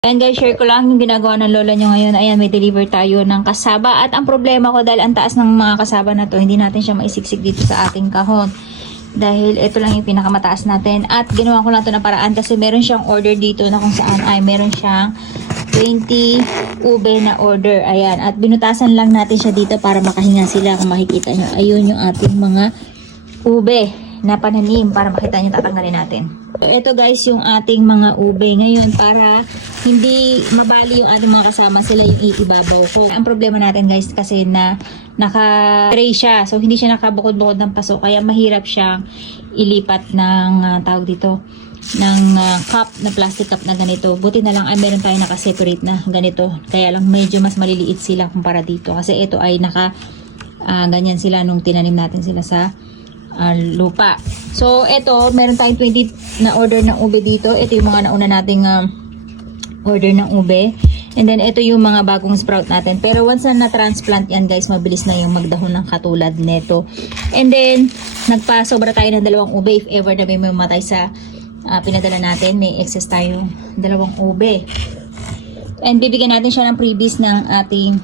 And guys, share ko lang yung ginagawa ng lola nyo ngayon. Ayan, may deliver tayo ng kasaba. At ang problema ko dahil ang taas ng mga kasaba na to, hindi natin siya maisiksik dito sa ating kahon. Dahil ito lang yung pinakamataas natin. At ginawa ko lang to na paraan kasi meron siyang order dito na kung saan ay meron siyang 20 ube na order. Ayan. At binutasan lang natin siya dito para makahinga sila. Kung makikita nyo, ayun yung ating mga ube na pananim para makita nyo tatanggalin natin. So, ito guys yung ating mga ube ngayon para hindi mabali yung ating mga kasama sila yung iibabaw ko. Ang problema natin guys kasi na naka-tray siya. So hindi siya nakabukod-bukod ng paso kaya mahirap siyang ilipat ng ah, tawag dito ng ah, cup na plastic cup na ganito. Buti na lang ay meron tayong naka-separate na ganito. Kaya lang medyo mas maliliit sila kumpara dito kasi ito ay naka ah, ganyan sila nung tinanim natin sila sa ah, lupa. So, ito, meron tayong 20 na order ng ube dito. Ito yung mga nauna nating ah, order ng ube. And then, ito yung mga bagong sprout natin. Pero once na na-transplant yan, guys, mabilis na yung magdahon ng katulad neto. And then, nagpa-sobra tayo ng dalawang ube if ever na may mamatay sa ah, pinadala natin. May excess tayo dalawang ube. And bibigyan natin siya ng freebies ng ating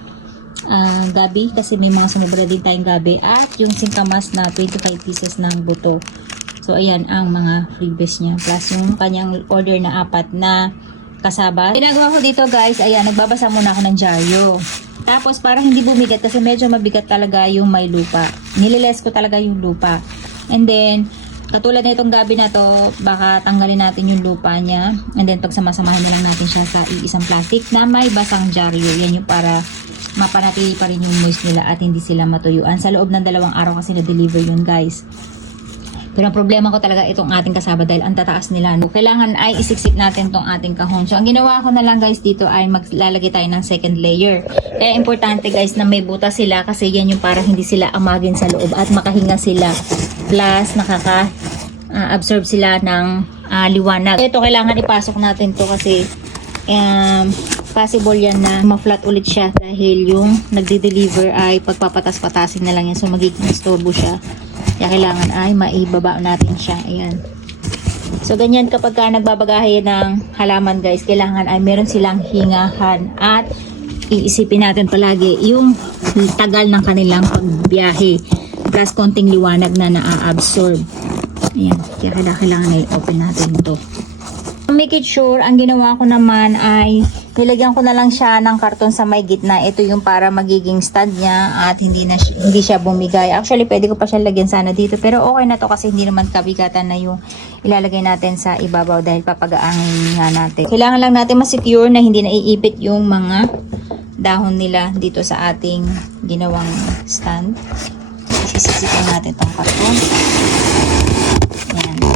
ah, gabi kasi may mga sumobra din tayong gabi at yung singkamas na 25 pieces ng buto. So ayan ang mga freebies niya plus yung kanyang order na apat na kasaba. Ginagawa ko dito guys, ayan, nagbabasa muna ako ng dyaryo. Tapos para hindi bumigat kasi medyo mabigat talaga yung may lupa. Nililes ko talaga yung lupa. And then, katulad na itong gabi na to, baka tanggalin natin yung lupa niya. And then, pagsamasamahin na lang natin siya sa iisang plastic na may basang dyaryo. Yan yung para mapanatili pa rin yung moist nila at hindi sila matuyuan. Sa loob ng dalawang araw kasi na-deliver yun guys. Pero ang problema ko talaga itong ating kasaba dahil ang tataas nila. No? Kailangan ay isiksik natin tong ating kahon. So, ang ginawa ko na lang guys dito ay maglalagay tayo ng second layer. Kaya importante guys na may butas sila kasi yan yung para hindi sila amagin sa loob at makahinga sila. Plus, nakaka ah, absorb sila ng ah, liwanag. Ito, kailangan ipasok natin to kasi um, possible yan na ma-flat ulit siya dahil yung nagde-deliver ay pagpapatas-patasin na lang yan so magiging storbo siya. Kaya kailangan ay maibaba natin siya. Ayan. So, ganyan kapag ka nagbabagahe ng halaman guys, kailangan ay meron silang hingahan at iisipin natin palagi yung tagal ng kanilang pagbiyahe plus konting liwanag na naa-absorb. Ayan. Kaya kailangan, na i-open natin ito. Make it sure, ang ginawa ko naman ay nilagyan ko na lang siya ng karton sa may gitna. Ito yung para magiging stand niya at hindi na hindi siya bumigay. Actually, pwede ko pa siya lagyan sana dito. Pero okay na to kasi hindi naman kabigatan na yung ilalagay natin sa ibabaw dahil papagaangin nga natin. Kailangan lang natin ma-secure na hindi naiipit yung mga dahon nila dito sa ating ginawang stand. Sisisikin natin tong karton. Ayan.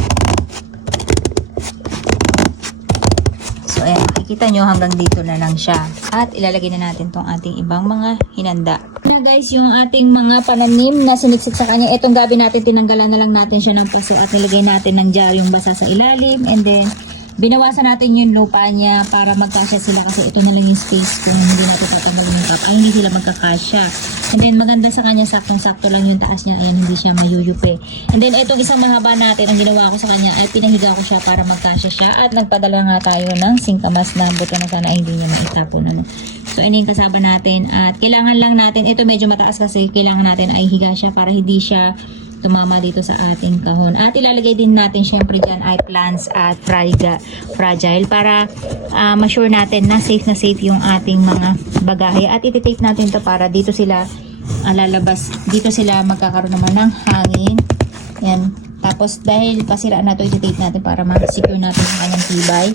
Makikita nyo hanggang dito na lang siya. At ilalagay na natin tong ating ibang mga hinanda. Na guys, yung ating mga pananim na siniksik sa kanya, itong gabi natin, tinanggalan na lang natin siya ng paso at nilagay natin ng yung basa sa ilalim. And then, binawasan natin yung lupa niya para magkasya sila kasi ito na lang yung space kung hindi natin tatanggalin yung cup ay hindi sila magkakasya. And then maganda sa kanya saktong-sakto lang yung taas niya ayan hindi siya mayuyupi. And then itong isang mahaba natin ang ginawa ko sa kanya ay pinahiga ko siya para magkasya siya at nagpadala nga tayo ng singkamas na buto na sana ay hindi niya maitapo naman. So ini yung kasama natin at kailangan lang natin ito medyo mataas kasi kailangan natin ay higa siya para hindi siya tumama dito sa ating kahon. At ilalagay din natin syempre dyan ay plants at fragile para ah, ma-sure natin na safe na safe yung ating mga bagahe. At ititape natin to para dito sila ah, lalabas. Dito sila magkakaroon naman ng hangin. Yan. Tapos dahil pasira na to, ititape natin para ma-secure natin yung kanyang tibay.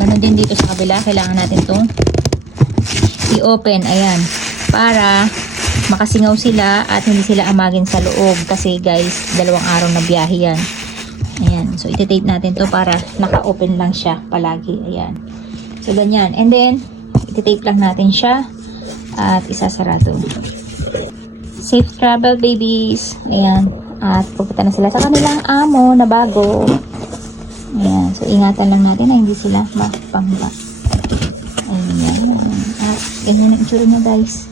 Ganun din dito sa kabila. Kailangan natin to i-open. Ayan. Para makasingaw sila at hindi sila amagin sa loob kasi guys dalawang araw na biyahe yan. Ayan so iti-tape natin to para naka-open lang siya palagi. Ayan. So ganyan. And then iti-tape lang natin siya at isasarado safe travel babies. Ayan. At pupunta na sila sa kanilang amo na bago. Ayan. So ingatan lang natin na hindi sila mapangba ayan. At ganyan ang itsura niya guys.